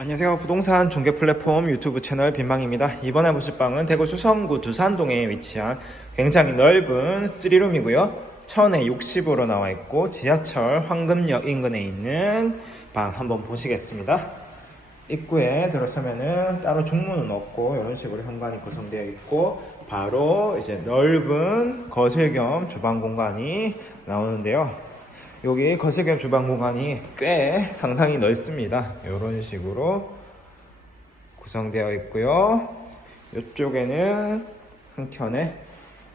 안녕하세요. 부동산 중개 플랫폼 유튜브 채널 빈방입니다. 이번에 보실 방은 대구 수성구 두산동에 위치한 굉장히 넓은 3룸이고요. 천에 60으로 나와 있고 지하철 황금역 인근에 있는 방 한번 보시겠습니다. 입구에 들어서면은 따로 중문은 없고 이런 식으로 현관이 구성되어 있고 바로 이제 넓은 거실 겸 주방 공간이 나오는데요. 여기 거실 겸 주방 공간이 꽤 상당히 넓습니다. 이런 식으로 구성되어 있고요. 이쪽에는 한 켠에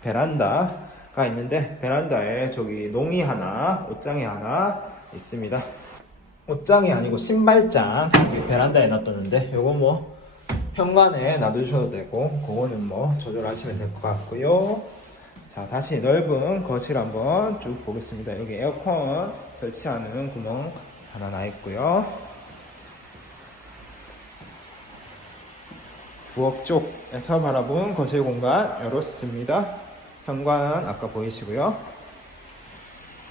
베란다가 있는데 베란다에 저기 농이 하나, 옷장이 하나 있습니다. 옷장이 아니고 신발장 여기 베란다에 놔뒀는데 요거 뭐 현관에 놔두셔도 되고 그거는 뭐 조절하시면 될 것 같고요. 자 다시 넓은 거실 한번 쭉 보겠습니다. 여기 에어컨 설치하는 구멍 하나 나 있고요. 부엌 쪽에서 바라본 거실 공간 이렇습니다. 현관 아까 보이시고요.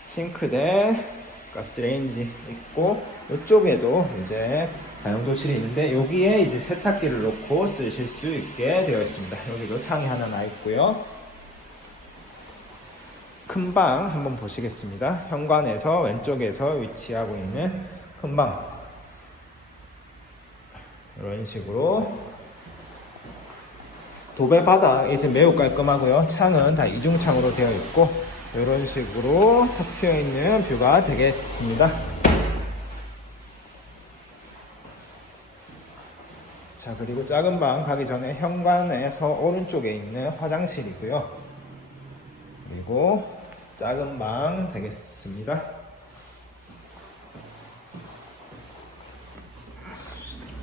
싱크대, 가스레인지 있고 이쪽에도 이제 다용도실이 있는데 여기에 이제 세탁기를 놓고 쓰실 수 있게 되어 있습니다. 여기도 창이 하나 나 있고요. 큰 방 한번 보시겠습니다. 현관에서 왼쪽에서 위치하고 있는 큰 방. 이런 식으로 도배 바닥 이제 매우 깔끔하고요. 창은 다 이중창으로 되어 있고 이런 식으로 탁 트여 있는 뷰가 되겠습니다. 자 그리고 작은 방 가기 전에 현관에서 오른쪽에 있는 화장실이고요. 그리고 작은 방 되겠습니다.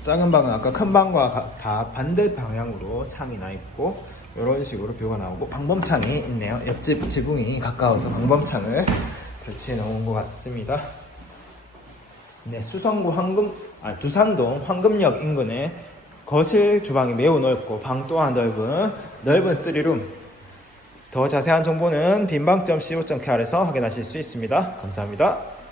작은 방은 아까 큰 방과 가- 다 반대 방향으로 창이 나 있고 이런 식으로 뷰가 나오고 방범창이 있네요. 옆집 지붕이 가까워서 방범창을 설치해 놓은 것 같습니다. 네, 수성구 황금 아 두산동 황금역 인근에 거실 주방이 매우 넓고 방 또한 넓은 넓은 3룸. 더 자세한 정보는 빈방점 co.kr에서 확인하실 수 있습니다. 감사합니다.